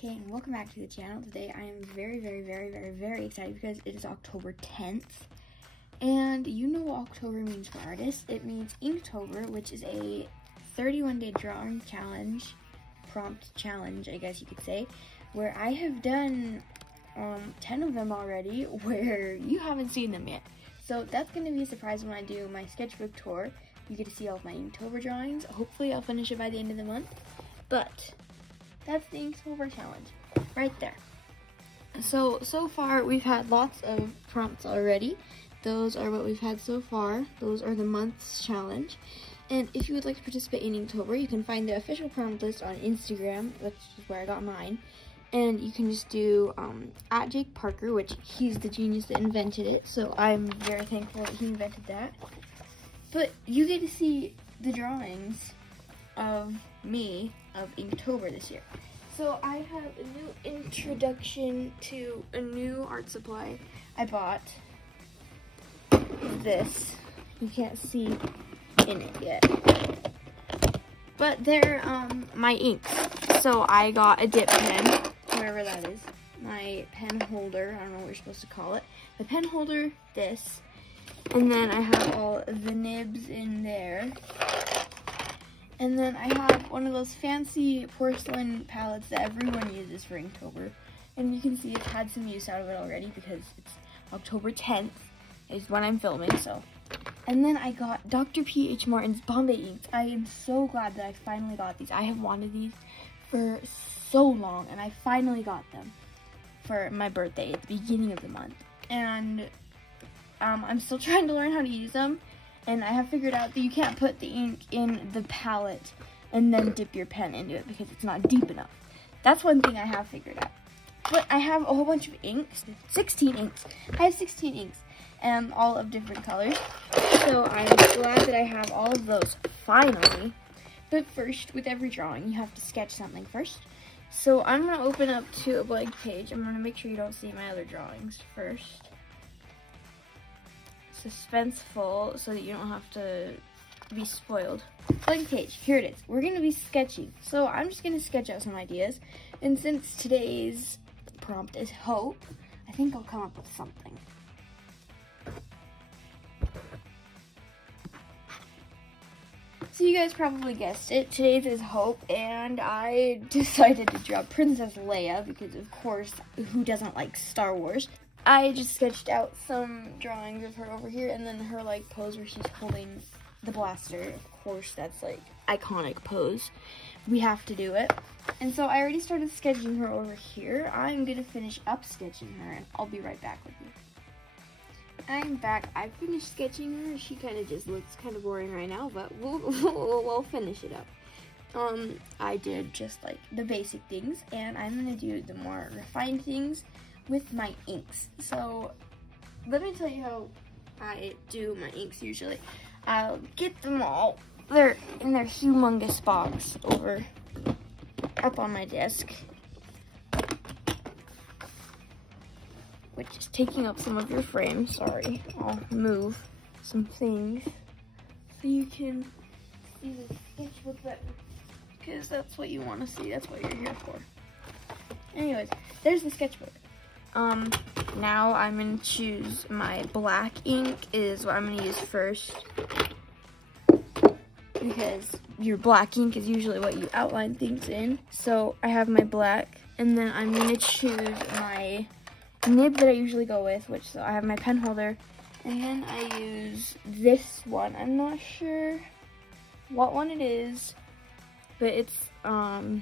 Kate and welcome back to the channel. Today I am very excited because it is October 10th. And you know what October means for artists. It means Inktober, which is a 31-day drawing challenge, prompt challenge, I guess you could say, where I have done 10 of them already, where you haven't seen them yet. So that's going to be a surprise when I do my sketchbook tour. You get to see all of my Inktober drawings. Hopefully I'll finish it by the end of the month. But that's the Inktober challenge right there. So far we've had lots of prompts already. Those are what we've had so far. Those are the month's challenge. And if you would like to participate in Inktober, you can find the official prompt list on Instagram, which is where I got mine. And you can just do at Jake Parker, which he's the genius that invented it. So I'm very thankful that he invented that. But you get to see the drawings of me of Inktober this year. So I have a new introduction to a new art supply I bought. This. You can't see in it yet. But they're my inks. So I got a dip pen, whatever that is. My pen holder, I don't know what you're supposed to call it. The pen holder, this. And then I have all the nibs in there. And then I have one of those fancy porcelain palettes that everyone uses for Inktober. And you can see I've had some use out of it already because it's October 10th is when I'm filming, so. And then I got Dr. P.H. Martin's Bombay inks. I am so glad that I finally got these. I have wanted these for so long, and I finally got them for my birthday at the beginning of the month. And I'm still trying to learn how to use them. And I have figured out that you can't put the ink in the palette and then dip your pen into it because it's not deep enough. That's one thing I have figured out. But I have a whole bunch of inks, 16 inks. I have 16 inks, all of different colors. So I'm glad that I have all of those finally. But first, with every drawing, you have to sketch something first. So I'm going to open up to a blank page. I'm going to make sure you don't see my other drawings first. Suspenseful so that you don't have to be spoiled. Blank page, here it is. We're going to be sketching. So I'm just going to sketch out some ideas. And since today's prompt is hope, I think I'll come up with something. So you guys probably guessed it. Today's is hope, and I decided to draw Princess Leia because, of course, who doesn't like Star Wars? I just sketched out some drawings of her over here, and then her like pose where she's holding the blaster. Of course, that's like iconic pose. We have to do it. And so I already started sketching her over here. I'm gonna finish up sketching her, and I'll be right back with you. I'm back. I finished sketching her. She kind of just looks kind of boring right now, but we'll finish it up. I did just like the basic things, and I'm gonna do the more refined things with my inks. So let me tell you how I do my inks usually. I'll get them all. They're in their humongous box over up on my desk, which is taking up some of your frame. Sorry, I'll move some things so you can see the sketchbook better, because that's what you want to see. That's what you're here for. Anyways, there's the sketchbook. Now I'm going to choose my black ink is what I'm going to use first, because your black ink is usually what you outline things in. So I have my black, and then I'm going to choose my nib that I usually go with, which, so I have my pen holder, and then I use this one. I'm not sure what one it is, but it's, oh,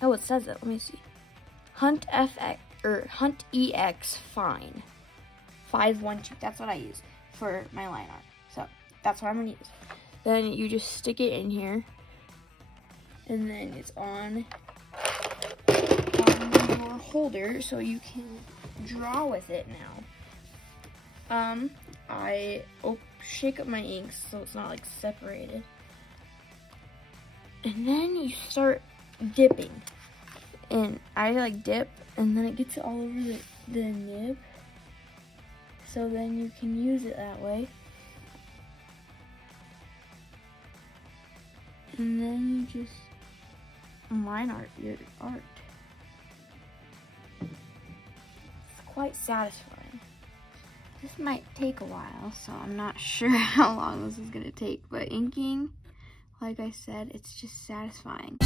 it says it. Let me see. Hunt FX. Or Hunt EX Fine 512. That's what I use for my line art. So that's what I'm gonna use. Then you just stick it in here, and then it's on your holder, so you can draw with it now. I shake up my inks so it's not like separated, and then you start dipping. And I like dip, and then it gets all over the nib, so then you can use it that way. And then you just line art your art. quite satisfying. This might take a while, so I'm not sure how long this is gonna take, but inking, like I said, it's just satisfying.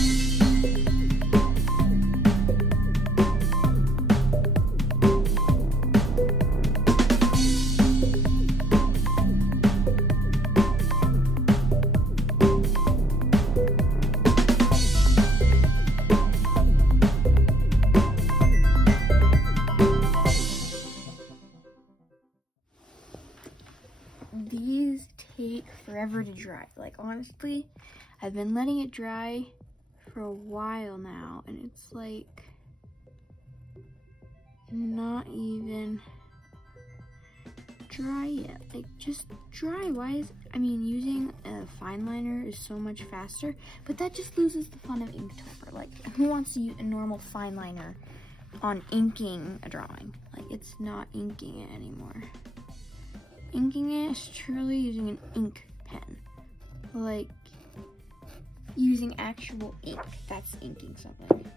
These take forever to dry. Like, honestly, I've been letting it dry for a while now, and it's like not even dry yet. Like, just dry. Why is, I mean, using a fine liner is so much faster, but that just loses the fun of Inktober. Like, who wants to use a normal fine liner on inking a drawing? Like, it's not inking it anymore. Inking it is truly using an ink pen. Like, using actual ink. That's inking something.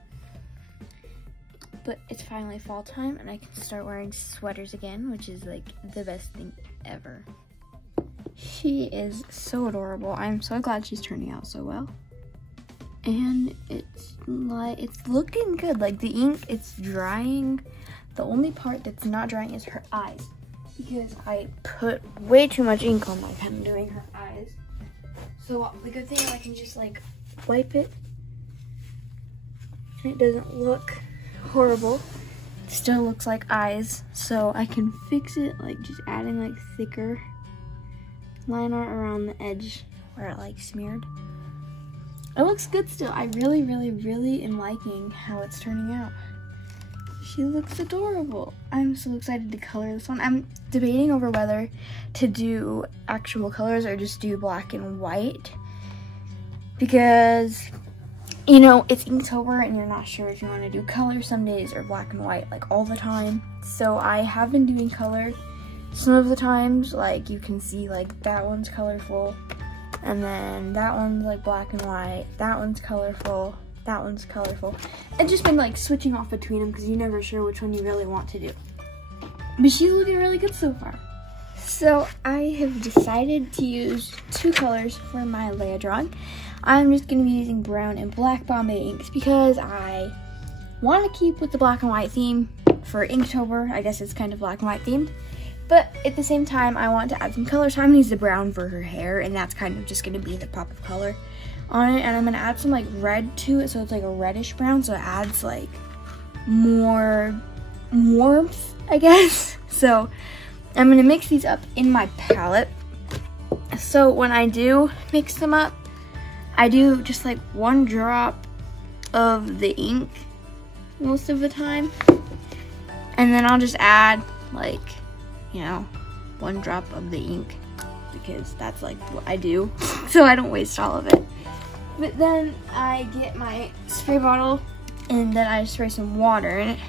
But it's finally fall time, and I can start wearing sweaters again, which is like the best thing ever. She is so adorable. I'm so glad she's turning out so well. And it's looking good. Like, the ink, it's drying. The only part that's not drying is her eyes, because I put way too much ink on my pen doing her eyes. So the good thing is I can just like wipe it, and it doesn't look horrible. It still looks like eyes, so I can fix it like just adding like thicker line art around the edge where it like smeared. It looks good still. I really, really, really am liking how it's turning out. She looks adorable. I'm so excited to color this one. I'm debating over whether to do actual colors or just do black and white, because, you know, it's Inktober and you're not sure if you want to do color some days or black and white like all the time. So I have been doing color some of the times. Like, you can see like that one's colorful, and then that one's like black and white, that one's colorful, that one's colorful. And just been like switching off between them because you're never sure which one you really want to do. But she's looking really good so far. So I have decided to use two colors for my Leia drawing. I'm just going to be using brown and black Bombay inks because I want to keep with the black and white theme for Inktober. I guess it's kind of black and white themed. But at the same time, I want to add some color. So I'm going to use the brown for her hair, and that's kind of just going to be the pop of color on it. And I'm going to add some like red to it, so it's like a reddish brown, so it adds like more warmth, I guess. So I'm going to mix these up in my palette. So when I do mix them up, I do just like one drop of the ink most of the time, and then I'll just add like, you know, one drop of the ink, because that's like what I do, so I don't waste all of it. But then I get my spray bottle, and then I spray some water in it.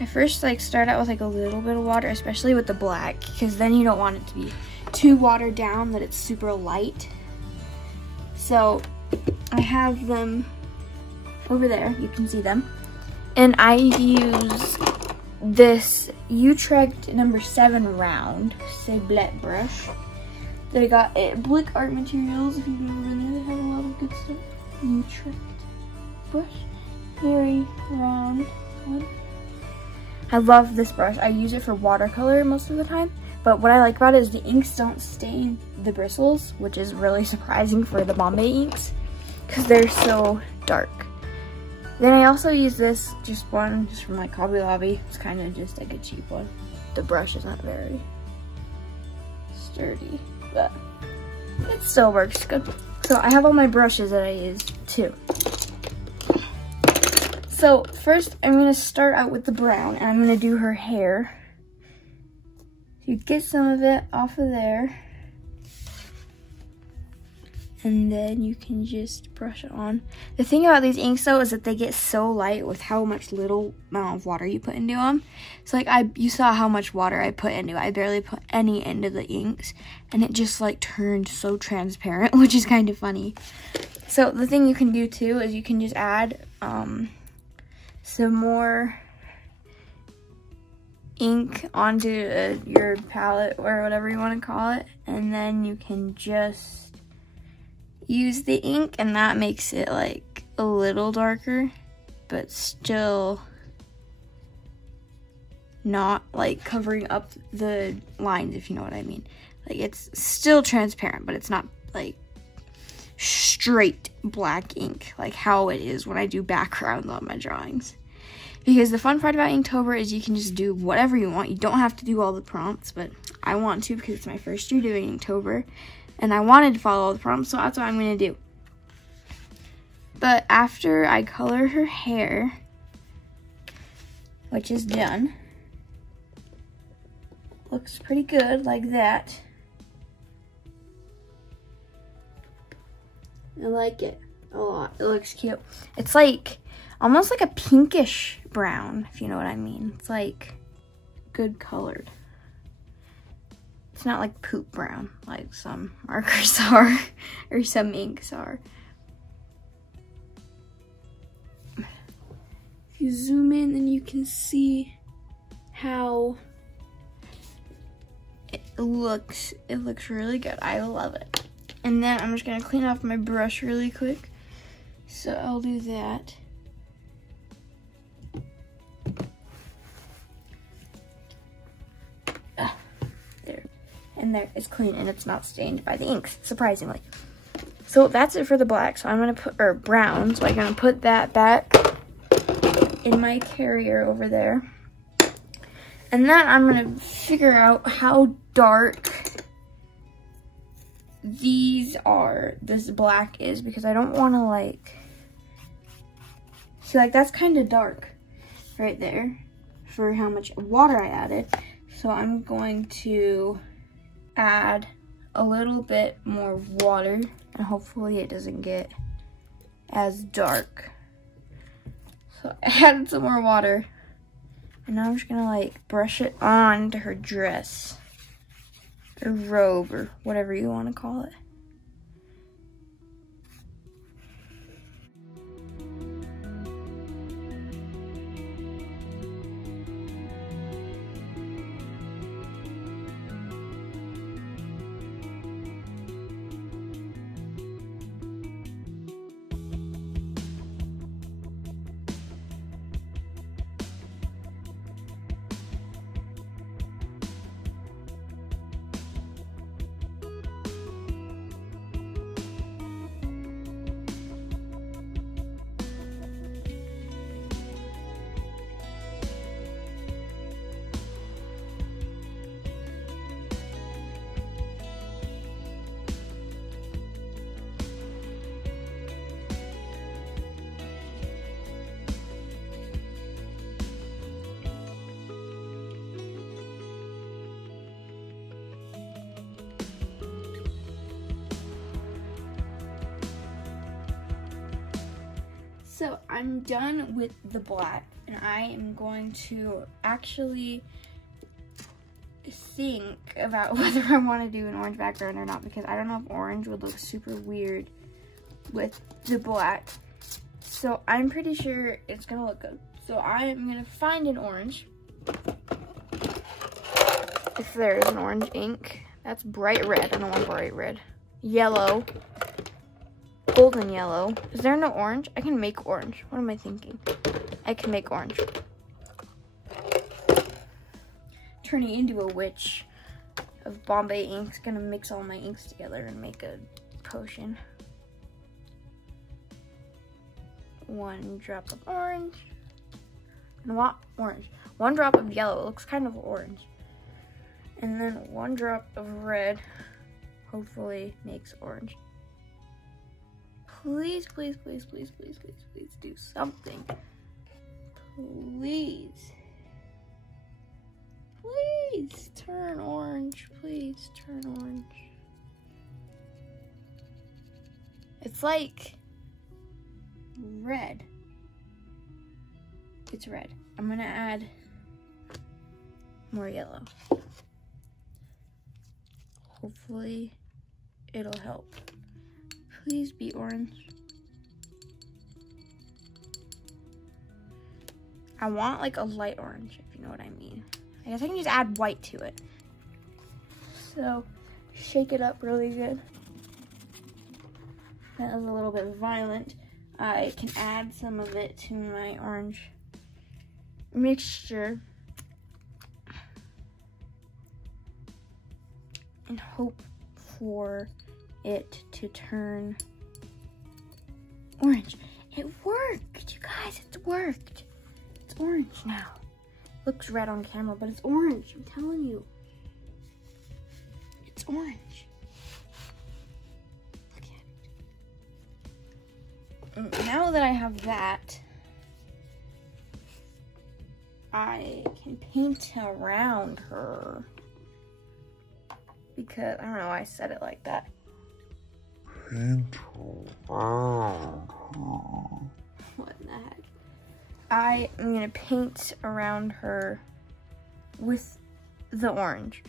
I first like start out with like a little bit of water, especially with the black, because then you don't want it to be too watered down that it's super light. So I have them over there, you can see them. And I use this Utrecht number 7 round Sablet brush that I got at Blick Art Materials. If you've never been there, they have a lot of good stuff. Utrecht brush, very round one. I love this brush. I use it for watercolor most of the time, but what I like about it is the inks don't stain the bristles, which is really surprising for the Bombay inks because they're so dark. Then I also use this, just from like Hobby Lobby. It's kind of just like a cheap one. The brush is not very sturdy, but it still works good. So I have all my brushes that I use too. So first I'm gonna start out with the brown, and I'm gonna do her hair. You get some of it off of there, and then you can just brush it on. The thing about these inks though is that they get so light with how much little amount of water you put into them. So like you saw how much water I put into it. I barely put any into the inks, and it just like turned so transparent, which is kind of funny. So the thing you can do too is you can just add some more ink onto your palette or whatever you want to call it, and then you can just use the ink, and that makes it like a little darker, but still not like covering up the lines, if you know what I mean. Like, it's still transparent, but it's not like straight black ink like how it is when I do backgrounds on my drawings. Because the fun part about Inktober is you can just do whatever you want. You don't have to do all the prompts, but I want to because it's my first year doing Inktober, and I wanted to follow all the prompts, so that's what I'm going to do. But after I color her hair, which is done, looks pretty good like that. I like it a lot. It looks cute. It's like almost like a pinkish brown, if you know what I mean. It's like good colored. It's not like poop brown like some markers are or some inks are. If you zoom in, then you can see how it looks. It looks really good. I love it. And then I'm just gonna clean off my brush really quick. So I'll do that. There. And there, it's clean and it's not stained by the inks, surprisingly. So that's it for the black. So I'm gonna put, or brown, so I'm gonna put that back in my carrier over there. And then I'm gonna figure out how dark this black is, because I don't wanna like, see, like that's kind of dark right there for how much water I added. So I'm going to add a little bit more water, and hopefully it doesn't get as dark. So I added some more water, and now I'm just gonna like brush it on to her dress or robe or whatever you want to call it. So I'm done with the black, and I am going to actually think about whether I want to do an orange background or not, because I don't know if orange would look super weird with the black. So I'm pretty sure it's gonna look good. So I am gonna find an orange, if there is an orange ink. That's bright red. I don't want bright red. Yellow. Golden yellow. Is there no orange? I can make orange. What am I thinking? I can make orange. Turning into a witch of Bombay inks. Gonna mix all my inks together and make a potion. 1 drop of orange. And I want orange. 1 drop of yellow. It looks kind of orange. And then 1 drop of red. Hopefully makes orange. Please, please, please, please, please, please, please do something. Please. Please turn orange. Please turn orange. It's like red. It's red. I'm gonna add more yellow. Hopefully it'll help. Please be orange. I want like a light orange, if you know what I mean. I guess I can just add white to it. So shake it up really good. That was a little bit violent. I can add some of it to my orange mixture and hope for it to turn orange. It worked, you guys, it's worked. It's orange now. Looks red on camera, but it's orange, I'm telling you. It's orange. Look at it. Now that I have that, I can paint around her. Because, I don't know why I said it like that. Paint around her. What the heck? I am gonna paint around her with the orange.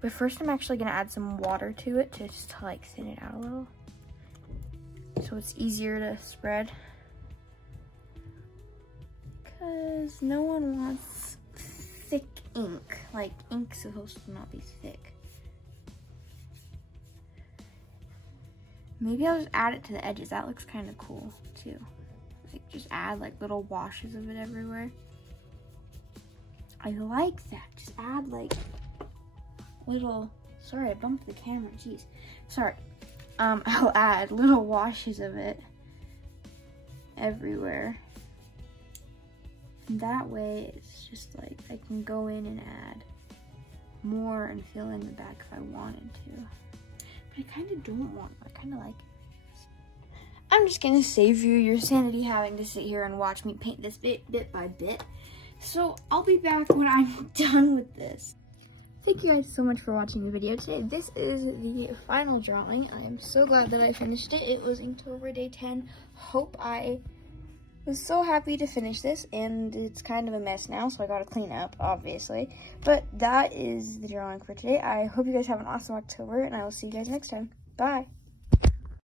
But first I'm actually gonna add some water to it just to like thin it out a little. So it's easier to spread. Because no one wants thick ink. Like, ink's supposed to not be thick. Maybe I'll just add it to the edges. That looks kind of cool too. Like, just add like little washes of it everywhere. I like that. Just add like little, sorry, I bumped the camera, jeez. Sorry. I'll add little washes of it everywhere. And that way it's just like I can go in and add more and fill in the back if I wanted to. But I kind of don't want to. I kind of like it. I'm just going to save you your sanity having to sit here and watch me paint this bit by bit. So I'll be back when I'm done with this. Thank you guys so much for watching the video today. This is the final drawing. I am so glad that I finished it. It was Inktober day 10. I was so happy to finish this, and it's kind of a mess now, so I gotta clean up, obviously. But that is the drawing for today. I hope you guys have an awesome October, and I will see you guys next time. Bye!